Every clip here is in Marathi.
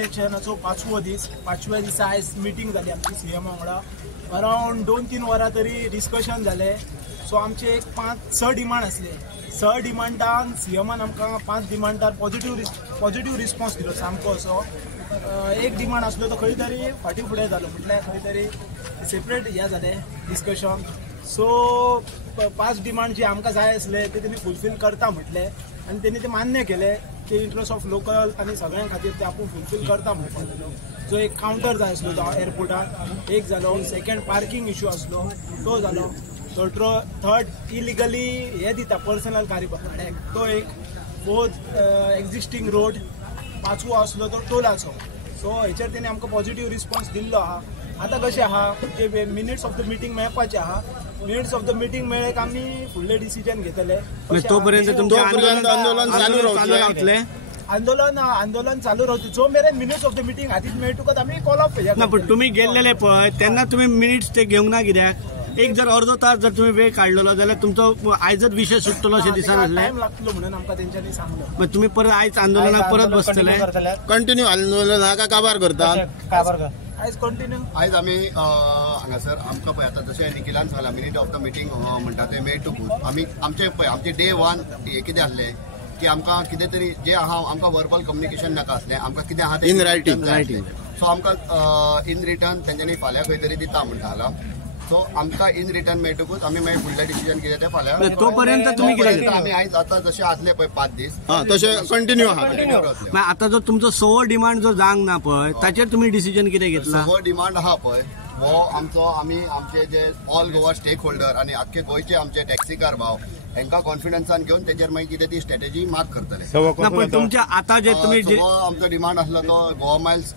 इलेक्शनाचो 5वो दीस 5व्या दिसा आयज मिटींग जाली आमची सीएम वांगडा अरावंड 2-3 वरां तरी डिस्कशन जालें. सो आमचे एक 5-6 डिमांड आसले. 6 डिमांडान सीएमान आमकां 5 डिमांडार पॉझिटिव्ह रिस्पॉन्स दिलो सामको असो. एक डिमांड आसलो तो खंय तरी फाटीं फुडें जालो म्हटल्यार खंय तरी सेपरेट हें जालें डिस्कशन. सो 5 डिमांड जे आमकां जाय आसले ते तेणी फुलफील करता म्हटले आनी तेणी ते मान्य केले की इंट्रस्ट ऑफ लोकल आनी सगळ्यां खातीर ते आपूण फुलफील करता म्हणपाक. जो एक कावंटर जाय आसलो तो एअरपोर्टार एक जालो. सेकंड पार्किंग इश्यू आसलो तो जालो. थर्ड इलिगली हे दिता पर्सनल गाडी भाड्याक तो एक. Fourth existing road. 5वो आसलो तो टोलाचो. सो हेचेर तेणी आमकां पॉझिटिव्ह रिस्पॉन्स दिल्लो आहा. आतां कशें आहा की मिनिट्स ऑफ द मिटींग मेळपाचें आहा. मिनिट्स ऑफ द मिटींग मेळ्ळे की आमी फुडले डिसिजन घेतले. तोपर्यंत आंदोलन चालू रावतले. आंदोलन चालू रावतले जो मेरेन मिनिट्स ऑफ द मिटींग हातीत मेळटकच आमी कॉल ऑफ ना. पण तुम्ही गेल्लेले पळय तेन्ना तुम्ही मिनिट्स ते घेवंक ना कित्याक? एक जर अर्धो तास जर तुम्ही वेळ काढलेलो जाल्यार तुमचो आयजच विषय सुटलो अशें दिसना आसलें. टायम लागतलो म्हणून आमकां तेंच्यांनी सांगलो. तुम्ही परत आयज आंदोलनाक परत बसतले? कंटिन्यू आंदोलन हा काबार करता? आयज कंटिन्यू. आयज आमी हांगासर आमकां पळय आतां जशें निखिलान सांगलां मिनिट ऑफ द मिटींग म्हणटा ते मेळटकूच आमी आमचे पळय आमचे डे 1 हे कितें आसलें की आमकां कितें तरी जे आहा आमकां वर्बल कम्युनिकेशन नाका आसलें. आमकां कितें आहा इन रायटिंग. सो आमकां इन रिटर्न तेंच्यांनी फाल्यां खंय तरी दिता म्हणटाला. सो आमकां इन रिटर्न मेळटकूच आमी मागीर फुडलें डिसिजन कितें तें फाल्यां. तोपर्यंत तुम्ही कितें आमी आयज आतां जशें आसले पळय 5 दीस तशें कंटिन्यू आहा. आता जो तुमचो 6 डिमांड जो जावंक ना पळय ताचेर तुम्ही डिसिजन कितें घेतला? 6 डिमांड आहा पळय हो आमचो आमचे जे ऑल गोवा स्टेक होल्डर आनी आख्खे गोंयचे आमचे टॅक्सीकार भाव हांकां कॉन्फिडन्सान घेवन तेजेर मागीर कितें ती स्ट्रॅटेजी मार्क करतले. पण तुमच्या आता जे तुम्ही आमचो डिमांड आसलो तो गोवा मायल्स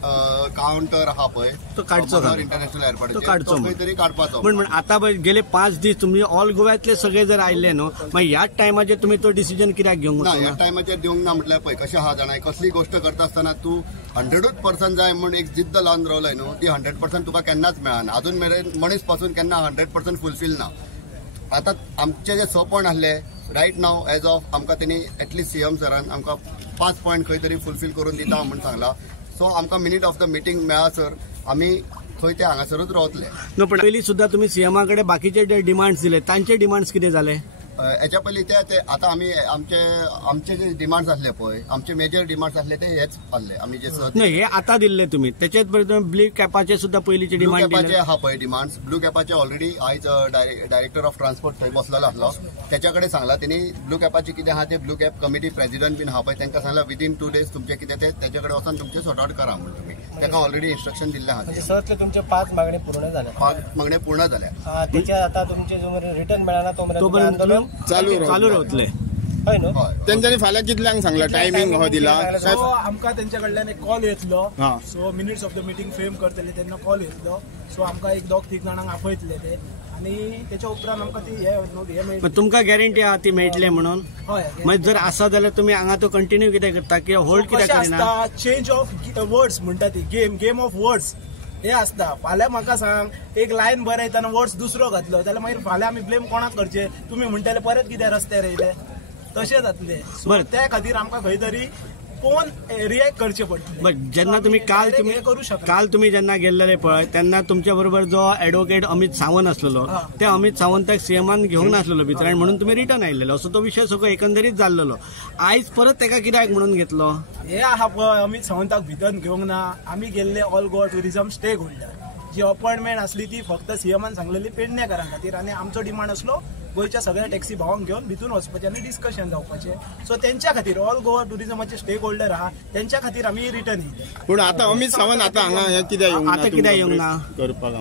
कावंटर आहा पळय तो काडचो इंटरनॅशनल एअरपोर्ट खंय तरी काडपाचो. पण आता गेले 5 दीस तुम्ही ऑल गोव्यातले सगळे जर आयले न्हू मागीर ह्याच टायमाचेर तुम्ही तो डिसिजन कित्याक घेवंक ना? ह्या टायमाचेर दिवंक ना म्हटल्यार पळय कशें आहा जाणा कसली गोष्ट करता आसतना तूं 100% जाय म्हूण एक जिद्द लावन रावलय न्हू ती 100% तुका केन्नाच मेळना. अजून मेरेन मनीस पासून केन्ना 100% फुलफील ना. आतां आमचे जे 6 पॉयंट आसले रायट नाव एज ऑफ आमकां तेणी एटलिस्ट सीएम सरान आमकां 5 पॉयंट खंय तरी फुलफील करून दिता म्हणून सांगला. सो आमकां मिनिट ऑफ द मिटींग मेळासर आमी खंय ते हांगासरूच रावतले. नो पण पयलीं सुद्दां तुमी सीएमा कडेन बाकीचे जे डिमांड्स दिले तांचे डिमांड्स कितें जाले? हेच्या पयलीं ते आतां आमी आमचे जे डिमांड्स आसले पळय आमचे मेजर डिमांड्स आसले ते हेच आसले. आमी जे हे आतां दिल्ले तुमी तेचेच बरोबर ब्लू कॅपाचे सुद्दां पयलींचे डिमांड कॅपाचे आहा पळय डिमांड्स. ब्लू कॅपाचे ऑलरेडी आयज डायरेक्टर ऑफ ट्रान्सपोर्ट थंय बसलेलो आसलो त्याच्या कडेन सांगला तेणी ब्लू कॅपाचे कितें आहा ते blue cap committee president been आहा पळय तांकां सांगला विदिन 2 days तुमचे कितें ते तेच्या कडेन वचून तुमचे सॉर्ट आउट करा म्हणून तुमी ताका ऑलरेडी इन्स्ट्रक्शन दिल्ले आहा. सर तुमचे 5 मागणी पूर्ण झाल्या. 5 मागण्या पूर्ण झाल्या. त्याच्या आता तुमचे जो रिटर्न मेळना तोपर्यंत आंदोलन चालू रावतले. तेंच्यांनी फाल्यां कितल्यांक सांगला टायमिंग हो दिला? आमकां तेंच्या कडल्यान एक कॉल येतलो. So minutes of the meeting frame करतले तेन्ना कॉल येतलो. सो आमकां एक 2-3 जाणांक आपयतले ते आनी तेच्या उपरांत आमकां ती हे मेळटली. तुमकां गॅरंटी आहा ती मेळटले म्हणून? हय. मागीर जर आसा जाल्यार तुमी हांगा तो कंटिन्यू कित्याक करता की होल्ड कित्याक करिना? चेंज ऑफ वर्ड्स म्हणटा ती गेम ऑफ वर्ड्स हे आसता. फाल्यां म्हाका सांग एक लायन बरयतना वर्ड्स दुसरो घातलो जाल्यार मागीर फाल्यां आमी ब्लेम कोणाक करचे? तुमी म्हणटले परत कित्याक रस्त्यार येयले तशें जातले. त्या खातीर आमकां खंय तरी कोण रिएक्ट करचे पडटले. जेन्ना तुम्ही काल तुम्ही जेन्ना गेल्लेले पळय तेन्ना तुमच्या बरोबर जो ॲडव्होकेट अमित सावंत आसलेलो त्या अमित सावंताक सीएमान घेवंक नासलेलो भितर आनी म्हणून तुम्ही रिटर्न आयिल्लो असो तो विशय सगळो एकंदरीत जाल्लो. आयज परत तेका कित्याक म्हणून घेतलो? हे आहा पळय अमित सावंताक भितर घेवंक ना. आमी गेल्ले all Goa tourism stakeholder. जी अपॉइंटमेंट आसली ती फक्त सीएमान सांगलेली पेडणेकारां खातीर आनी आमचो डिमांड आसलो गोंयच्या सगळ्या टॅक्सी भावांक घेवन भितून वचपाचें आनी डिस्कशन जावपाचें. सो तेंच्या खातीर ऑल गोवा टुरिझमाचे स्टेक होल्डर आहा तेंच्या खातीर आमी रिटर्न येयले. पूण आतां अमित सावंत आतां हांगा कित्याक येवंक ना?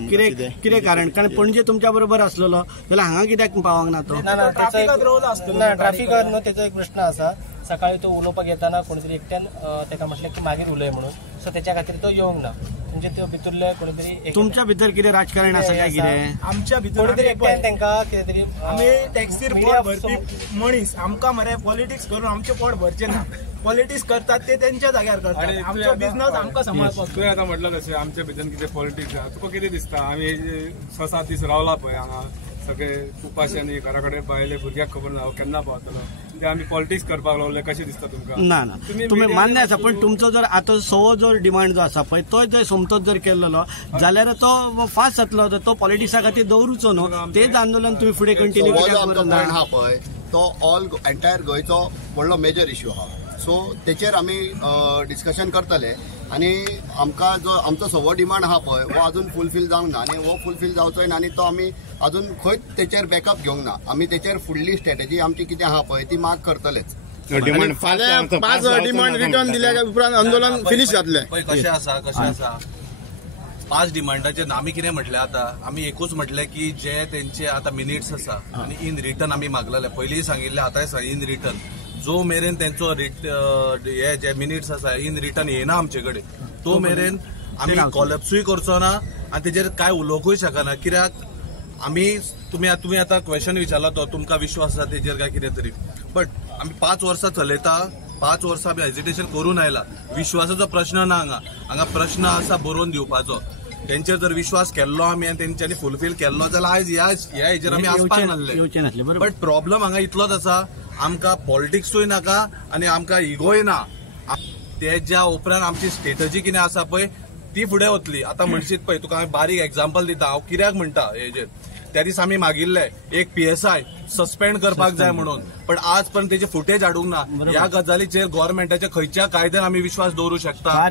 कितें कारण? कारण पणजे तुमच्या बरोबर आसलेलो जाल्यार हांगा कित्याक पावंक ना तो? ट्राफिकात रावलो आसतलो. ट्राफिकात न्हू तेचो एक प्रश्न आसा. सकाळी तो उलोवपाक येताना कोणीतरी एकट्यान ताका म्हटलें की मागीर उलय म्हणून. सो तेच्या खातीर तो येवंक ना. तुमचे त्यो भितरले कोणीतरी तुमच्या भितर कितें राजकारण आसा काय कितें? आमच्या भितर कोणीतरी एकट्यान तांकां कितें तरी आमी टॅक्सीर पोट भरपी मनीस आमकां मरे पॉलिटिक्स करून आमचें पोट भरचें ना. पॉलिटिक्स करतात ते तेंच्या जाग्यार करतात. आमचो बिझनस आमकां सांबाळपाक. तुवें आतां म्हटलें तशें आमच्या भितर कितें पॉलिटिक्स आहा तुका कितें दिसता? आमी 6-7 दीस रावला पळय हांगा सगळे उपाशी आनी घरा कडेन बायले भुरग्याक खबर ना केन्ना पावतलो. ते आम्ही पॉलिटिक्स करपाक लागले कशें दिसता तुमकां? ना ना तुम्ही मान्य आसा, पण तुमचो जर आता सवो जो डिमांड जो आसा पळय तो जर सोमतोच जर केलेलो जाल्यार तो फास्ट जातलो. तो पॉलिटिक्सा खातीर दवरूचो न्हू. तेच आंदोलन तुम्ही फुडें कंटिन्यू हो जो आमचो पॉयंट आहा पळय तो ऑल एंटायर गोंयचो व्हडलो मेजर इश्यू आहा. सो तेचेर आमी डिस्कशन करतले आनी आमकां जो आमचो सवो डिमांड आहा पळय हो अजून फुलफील जावंक ना आनी हो फुलफील जावचोय ना आनी तो आमी अजून खंयच तेचेर बॅकअप घेवंक ना. आमी तेचेर फुडली स्ट्रॅटेजी आमची कितें आहा पळय ती माग करतलेच. आणि फाल्यां 5 डिमांड रिटर्न दिल्या उपरांत आंदोलन फिनिश जातलें. कशें आसा 5 डिमांडाचेर आमी कितें म्हटलें आतां आमी एकूच म्हटलें की जे तेंचे आतां मिनिट्स आसा आनी इन रिटर्न आमी मागलेले. पयलीं सांगिल्लें आतांय इन रिटर्न जो मेरेन तेंचो हे जे मिनिट्स आसा इन रिटर्न येना आमचे कडेन तो मेरेन आमी कॉलेप्सूय करचो ना आनी तेजेर काय उलोवंकूय शकना. कित्याक आमी तुम्ही आतां क्वेश्चन विचारला तो तुमकां विश्वास आसा तेजेर काय कितें तरी, बट आमी 5 वर्सां चलयता. 5 वर्सां आमी हेजिटेशन करून आयला. विश्वासाचो प्रश्न ना हांगा प्रश्न आसा बरोवन दिवपाचो. तेंचेर जर विश्वास केल्लो आमी आनी तेंच्यांनी फुलफील केल्लो जाल्यार आयज ह्या हेजेर आमी आसपाक नासले. बट प्रॉब्लम हांगा इतलोच आसा आमकां पॉलिटिक्सूय नाका आनी आमकां इगोय ना. तेज्या उपरांत आमची स्ट्रेटजी कितें आसा पळय ती फुडें वतली. आतां म्हणशीत पळय तुका हांवें बारीक एग्जाम्पल दिता हांव कित्याक म्हणटा हेजेर. त्या दीस आमी मागिल्ले एक PSI सस्पेंड करपाक जाय म्हणून, पण आज पण तेचे फुटेज हाडूंक ना. ह्या गजालीचेर गव्हर्नमेंटाच्या खंयच्या कायद्यान आमी विश्वास दवरूं शकता.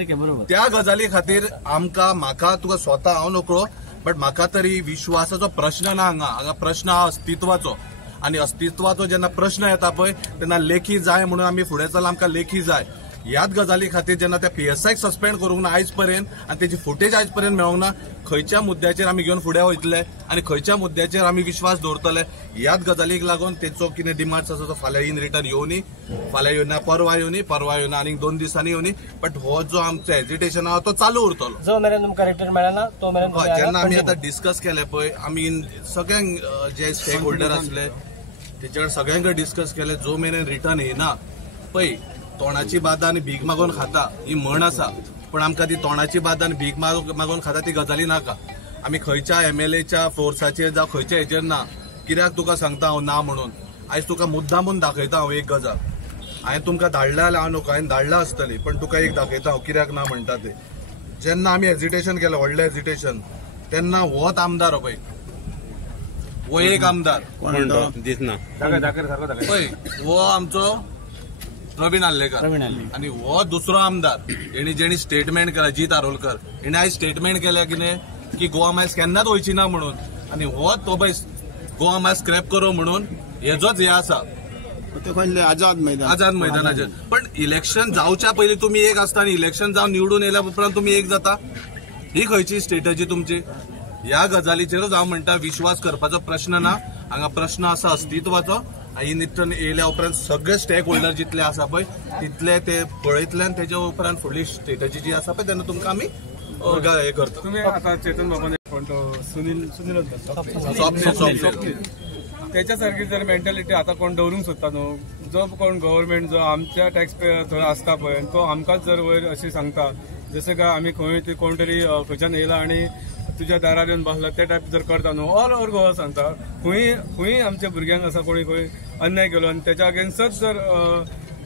त्या गजाली खातीर म्हाका तुका स्वता हांव नकळो बट म्हाका तरी विश्वासाचो प्रश्न ना हांगा प्रश्न हा अस्तित्वाचो. आनी अस्तित्वाचो जेन्ना प्रश्न येता पळय तेन्ना लेखी जाय म्हणून आमी फुडें चल आमकां लेखी जाय. ह्याच गजाली खातीर जेन्ना त्या PSIक सस्पेंड करूंक ना आयज पर्यंत आनी तेची फुटेज आयज पर्यंत मेळोंक ना, खंयच्या मुद्द्याचेर आमी घेवन फुडें वयतले आनी खंयच्या मुद्द्याचेर आमी विश्वास दवरतले. ह्याच गजालीक लागून तेचो कितें डिमांड्स आसा तो फाल्यां इन रिटर्न येवनी, फाल्यां येवना परवा येवना आनीक 2 दिसांनी येवनी. बट हो जो आमचो हेजिटेशन आहा तो चालू उरतलो. जो मेरेन तुमकां रिटर्न मेळना तो मेरेन जेन्ना आमी आतां डिस्कस केले पळय आमी सगळ्यांक जे स्टेक होल्डर आसले तेचे सगळ्यांक डिस्कस केले जो मेरेन रिटर्न येना पळय तोंडाची बादा आनी भीक मागून खाता ही म्हण आसा, पण आमकां ती तोंडाची बादा आनी भीक मागून खाता ती गजाली नाका. आमी खंयच्या MLAच्या फोर्साचेर जावं खंयच्या हेजेर ना. कित्याक तुका सांगता हांव ना म्हणून आयज तुका मुद्दामून दाखयता हांव एक गजाल. हांवें तुमकां धाडला जाल्यार हांव नको हांवें धाडला आसतली, पण तुका एक दाखयता हांव कित्याक ना म्हणटा ते. जेन्ना आमी हेजिटेशन केलें व्हडलें हेजिटेशन तेन्ना होच आमदार पळय हो एक आमदार दिसना पळय हो आमचो प्रवीण आल्लेकर आणि हो दुसरो आमदार जेणी स्टेटमेंट केला जीत आरोलकर हेणे आयज स्टेटमेंट केल्या कितें की गोवा मायल्स केन्नाच वयची ना म्हणून आनी हो तो पळय गोवा मायल्स स्क्रॅप करो म्हणून हेजोच हे आसा आझाद मैदानाचेर. पण इलेक्शन जावच्या पयलीं तुमी एक आसता आनी इलेक्शन जावन निवडून येयल्या उपरांत तुमी एक जाता. ही खंयची स्ट्रेटजी तुमची? ह्या गजालीचेरूच हांव म्हणटा विश्वास करपाचो प्रश्न ना. हांगा प्रश्न आसा अस्तित्वाचो. इन रिटर्न येयल्या उपरांत सगळे स्टेक होल्डर जितले आसा पळय तितले ते पळयतले आनी तेच्या उपरांत फुडली स्ट्रेटजी जी आसा पळय तेन्ना तुमकां आमी हे करता. तुम्ही आता चेतन बाबाने पण तो सुनील त्याच्या सारखी जर मेंटॅलिटी आता कोण दवरूंक सोदता न्हू. जो कोण गव्हर्नमेंट जो आमच्या टॅक्स पेयर थंय आसता पळय तो आमकांच जर वयर अशें सांगता जसं काय आमी खंय कोण तरी खंयच्यान येयला आनी तुज्या दारार येवन बसला ते टायप जर करता न्हू ऑल ओव्हर गोवा सांगता खंय आमच्या भुरग्यांक असा कोणी खंय अन्याय केलो आनी त्याच्या अगेन्स्टच जर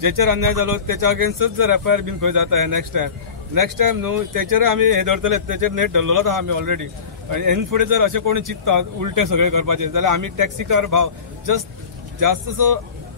जेचेर अन्याय जालो त्याच्या अगेन्स्टच जर FIR बीन खंय जाता हे नेक्स्ट टायम न्हू तेचेर आमी हे धरतले. तेचेर नेट धरलेलोच आहा आमी ऑलरेडी. आनी हेन फुडें जर अशें कोणी चिंतता उलटे सगळे करपाचे जाल्यार आमी टॅक्सीकार भाव जास्तसो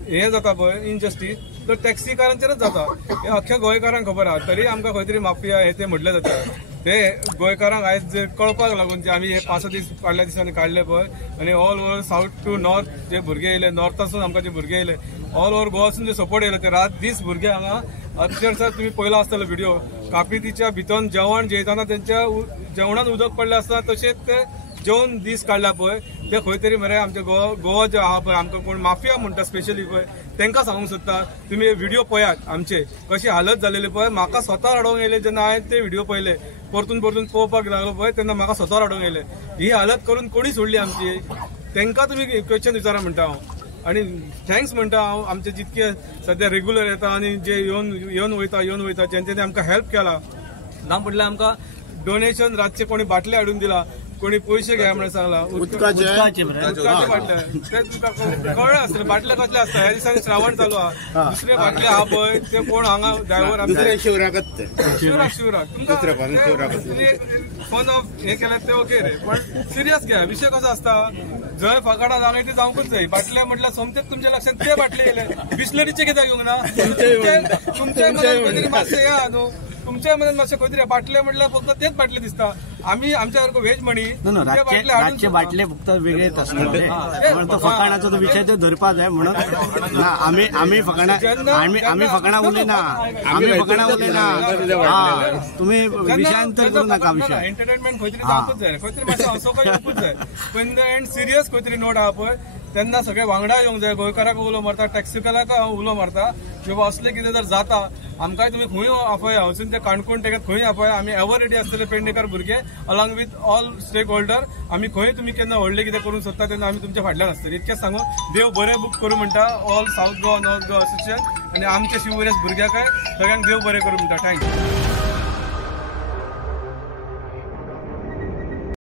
हे जाता पळय इनजस्टीस तर टॅक्सीकारांचेरच जाता. हे अख्ख्या गोंयकारांक खबर आहा. तरी आमकां खंय तरी माफिया हे ते म्हटले जाता. ते गोंयकारांक आयज कळपाक लागून जे आमी हे 5 दीस फाटल्या दिसांनी काडले पळय आनी all over south to north जे भुरगे येयले नॉर्थासून आमकां जे भुरगे येयले ऑल ओव्हर गोवासून जे सपोर्ट येयले ते रात दीस भुरगे हांगा अक्षरशः तुम्ही पळयलो आसतलो व्हिडिओ कापितीच्या भितर जेवण जेयताना त्यांच्या जेवणात उदक पडले आसता तशेंच ते जेवण दीस काडला पळय ते खंय तरी मरे आमचे गोवा जे आहा पळय आमकां कोण माफिया म्हणटा स्पेशली पळय तांकां सांगूंक सोदता तुम्ही व्हिडिओ पळयात आमचे कशी हालत जालेली पळय. म्हाका स्वता रडोवंक येयले जेन्ना हांवें ते व्हिडिओ पळयले परतून पळोवपाक लागलो पळय तेन्ना म्हाका स्वता रडोवंक येयले. ही हालत करून कोणी सोडली आमची तांकां तुमी क्वेश्चन विचारा म्हणटा हांव. आणि थँक्स म्हणटा हांव आमचे जितके सध्या रेग्युलर येता आनी जे येवन वयता जेंच्यांनी आमकां हेल्प केला ना म्हटल्यार आमकां डोनेशन रातचे कोणी बाटले हाडून दिला कोणी पैसे घ्या म्हणून सांगला उदकाचे उदकाचे बाटले ते तुका कळलं असतं बाटले कसले असतात ह्या दिसांनी श्रावण चालू हा दुसरे बाटले हा पळय ते कोण हांगा ड्रायव्हर शिवराक तुमकां फोन हे केल्यात ते ओके रे पण सिरियस घ्या विषय कसो असता जंय फकाडा जागा ते जावंकूच जाय बाटले म्हटल्यार सोमतेच तुमच्या लक्षात ते बाटले गेले बिस्लरीचे कित्याक घेवंक ना तुमच्या मनात खंय मातशें या न्हू तुमच्या मनात मातशें खंय तरी बाटले म्हटल्यार फक्त तेच बाटले दिसता आम्ही आमच्या सारखो व्हेज म्हणी रातचे बाटले फक्त वेगळेच असले पण तो फकाणाचो तो विषय तो धरपा जाय म्हणून ना आम्ही फकाणा उलयना तुम्ही विषयांतर करू नका विषय एंटरटेनमेंट खंय तरी जावंकूच जाय खंय तरी मातशें हसोवपाक येवंकूच जाय पण द एंड सिरियस खंय तरी नोट आहा पळय तेन्ना सगळे वांगडा येवंक जाय गोंयकाराक उलो मारता टॅक्सीकाराक उलो मारता किंवा असले कितें जर जाता आमकांय तुमी खंय आपया वचून ते काणकोण तेका खंय आपया आमी एवर रेडी आसतले पेडणेकार भुरगे along with all stakeholder आमी खंय तुमी केन्ना व्हडले कितें करूंक सोदता तेन्ना आमी तुमच्या फाटल्यान आसतले इतकेंच सांगून देव बरें बूक करूं म्हणटा all south Goa north Goa association आनी आमच्या शिवरेस भुरग्याकय सगळ्यांक देव बरें करूं म्हणटा थँक्यू